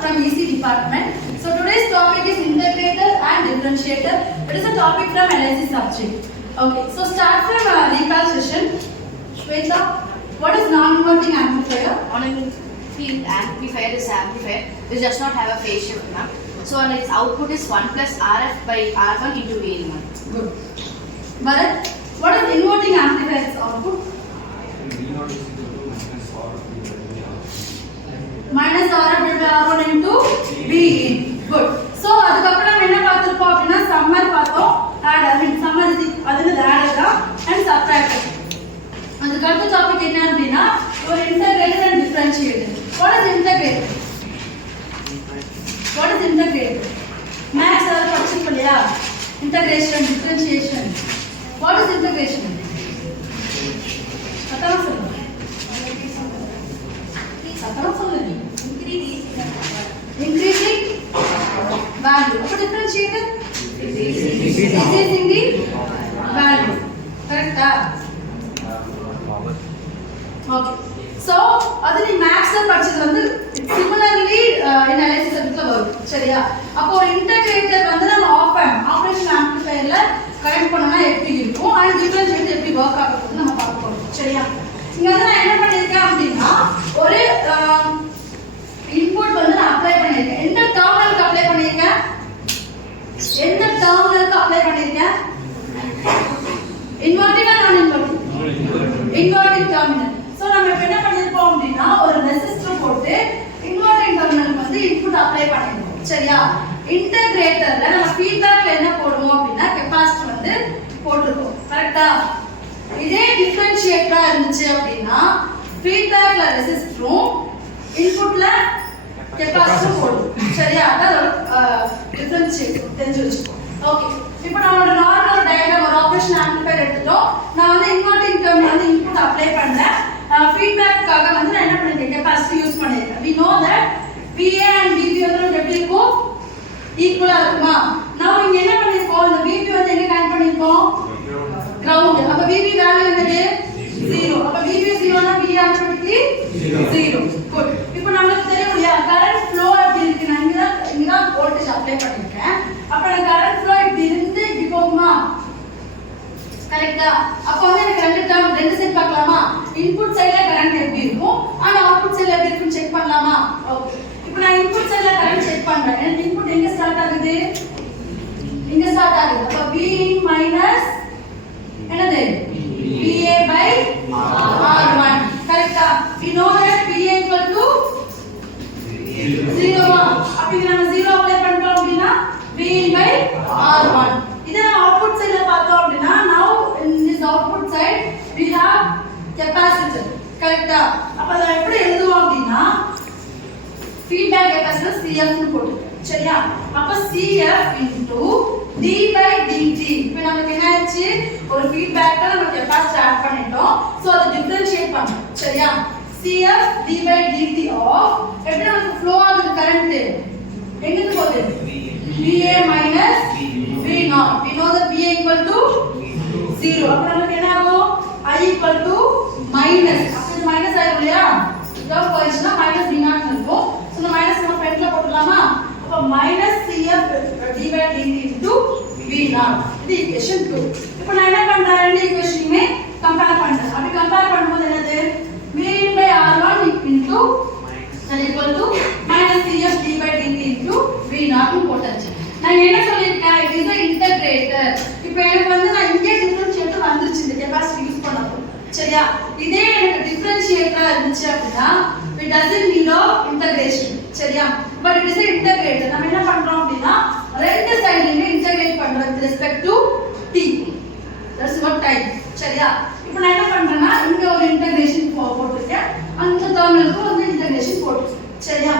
from EC department. So today's topic is integrator and differentiator. It is a topic from LIC subject. Okay, so start from recall session. Shweta, what is non-inverting amplifier? Non-inverting field amplifier is amplifier which does not have a phase shift, ma'am. So and its output is 1 plus RF by R1 into Vin, ma'am. Good. Bharat, what is inverting amplifier's output? minus RF by R1 into Vin. Good. So அதுக்கப்புறம் நம்ம என்ன பார்த்திருப்போம் அப்படினா summer பார்த்தோம். add I mean summer அதுல add தான் and subtract. அதுக்கு அடுத்த டாபிக் என்ன அப்படினா ஒரு integrator and differentiator. What is integrator? What is integrator? Maths அத படிச்சிருப்போம் இல்லையா? Integration, differentiation. What is integration? அதான் சொல்லுங்க. அதான் சொல்லுங்க. Increasing value. What differentiator? Decreasing the value. Correct? Okay. So, அது நீ மேக்ஸ்ல படிச்சது வந்து similarly in LIC subjectல வரும். சரியா? அப்போ ஒரு இன்டகிரேட்டர் வந்து நம்ம ஆபரேஷன் ஆம்ப்ளிஃபையர்ல கனெக்ட் பண்ணனா எப்படி இருக்கும் and differentiator எப்படி வர்க் ஆகுதுன்னு நம்ம பார்க்க போறோம். சரியா? இங்க வந்து நான் என்ன பண்ணிருக்கேன் அப்படினா ஒரு இன்புட் வந்து நான் அப்ளை பண்ணிருக்கேன். எந்த டெர்மினலுக்கு அப்ளை பண்ணிருக்கேன்? எந்த டெர்மினலுக்கு அப்ளை பண்ணிருக்கேன்? இன்வெர்ட்டிங் ஆர் நான் இன்வெர்ட்டிங்? Inverting terminal. சோ நம்ம இப்ப என்ன பண்ணிருப்போம் அப்படினா ஒரு ரெசிஸ்டர் போட்டு இன்வெர்ட்டிங் டெர்மினலுக்கு வந்து இன்புட் அப்ளை பண்ணிருக்கோம். சரியா? இன்டகிரேட்டர்ல நம்ம ஃபீட்பேக்ல என்ன போடுவோம் அப்படினா கெபாசிட்டர் வந்து போட்டுருக்கோம். கரெக்ட்டா? இதே டிஃபரன்ஷியேட்டரா இருந்துச்சு அப்படினா ஃபீட்பேக்ல ரெசிஸ்டரும் இன்புட்ல கெபாசிட்டர் போடுவோம். சரியா? அதான் டிஃபரன்ஷியேட்டர் தெரிஞ்சு வச்சுக்கோ. ஓகே. இப்போ நம்மளோட நார்மல் டயகிராம் ஒரு ஆபரேஷன் ஆம்ப்ளிஃபையர் எடுத்துட்டோம். நான் வந்து இன்வெர்ட்டிங் டெர்மினல் வந்து இன்புட் அப்ளை பண்றேன். ஃபீட்பேக்காக வந்து நான் என்ன பண்ணிருக்கேன்? கெபாசிட்டர் யூஸ் பண்ணிருக்கேன். we know that VA and VB வந்து எப்படி இருக்கும்? ஈக்குவலா இருக்குமா? நான் இங்க என்ன பண்ணிருக்கோம்? இந்த VB வந்து எங்க கனெக்ட் பண்ணிருக்கோம்? கிரவுண்ட். அப்ப VB வேல்யூ என்னது? 0. அப்ப VB 0 னா VA ஆட்டோமேட்டிக்கலி 0. குட். இப்போ நமக்கு தெரியும் இல்லையா கரண்ட் ஃப்ளோ எப்படி இருக்கு? நான் இங்க வோல்டேஜ் அப்ளை பண்ணிருக்கேன். அப்ப நான் கரண்ட் ஃப்ளோ இப்படி இருந்து இப்படி போகுமா? கரெக்ட்டா? அப்ப வந்து எனக்கு ரெண்டு செட் பார்க்கலாமா? இன்புட் சைடுல கரண்ட் எப்படி இருக்கும் and அவுட்புட் சைடுல எப்படி இருக்குன்னு செக் பண்ணலாமா? ஓகே. இப்போ நான் இன்புட் சைடுல கரண்ட் செக் பண்றேன். எனக்கு இன்புட் எங்க ஸ்டார்ட் ஆகுது? இங்க ஸ்டார்ட் ஆகுது. அப்ப Vin minus என்னது? VA by R1. கரெக்ட்டா? we know that VA equal to 0. அப்ப இங்க நம்ம 0 அப்ளை பண்றோம் அப்படினா Vin by R1. இத நம்ம அவுட்புட் சைடுல பார்த்தோம் அப்படினா now in this output side we have capacitor. கரெக்ட்டா? அப்ப அத எப்படி எழுதுவோம் அப்படினா feedback capacitor CF னு போட்டுருக்கேன். சரியா? அப்ப CF into d by dt. இப்போ நமக்கு என்ன ஆச்சு? ஒரு ஃபீட்பேக்ல நம்ம கெபாசிட்டர் ஆட் பண்ணிட்டோம். சோ அத டிஃபரன்ஷியேட் பண்ணனும். சரியா? CF d by dt of எப்படி நமக்கு ஃப்ளோ ஆகுது கரண்ட்? எங்க இருந்து போகுது? VA minus V0. We know that VA equal to 0. அப்ப நமக்கு என்ன ஆகும்? I equal to minus. அப்ப இது மைனஸ் ஆயிடும் இல்லையா? இதோ போயிடுச்சுனா மைனஸ் V0 இருக்கும். சோ இந்த மைனஸ் நம்ம ஃப்ரண்ட்ல போட்டுடலாமா? அப்ப minus CF d by dt into V0. இது ஈக்குவேஷன் 2. இப்போ நான் என்ன பண்றேன்? ரெண்டு ஈக்குவேஷனையுமே கம்பேர் பண்றேன். அப்படி கம்பேர் பண்ணும்போது என்னது? Vin by R1 into that equal to minus CF d by dt into V0 னு போட்டாச்சு. நான் என்ன சொல்லிருக்கேன்? it is a integrator. இப்போ எனக்கு வந்து நான் இங்கே டிஃபரன்ஷியேட்டர் வந்துருச்சு இந்த கெபாசிட்டி யூஸ் பண்ணப்போ. சரியா? இதே எனக்கு டிஃபரன்ஷியேட்டரா இருந்துச்சு அப்படினா it doesn't need of integration. சரியா? but it is a integrator. நம்ம என்ன பண்றோம் அப்படினா ரெண்டு சைடுலயுமே இன்டகிரேட் பண்றோம் with respect to t. that's what time. சரியா? இப்போ நான் என்ன பண்றேன்னா இங்க ஒரு இன்டகிரேஷன் போட்டுருக்கேன். அந்த டெர்மினலுக்கு வந்து இன்டகிரேஷன் போட்டுருக்கேன். சரியா?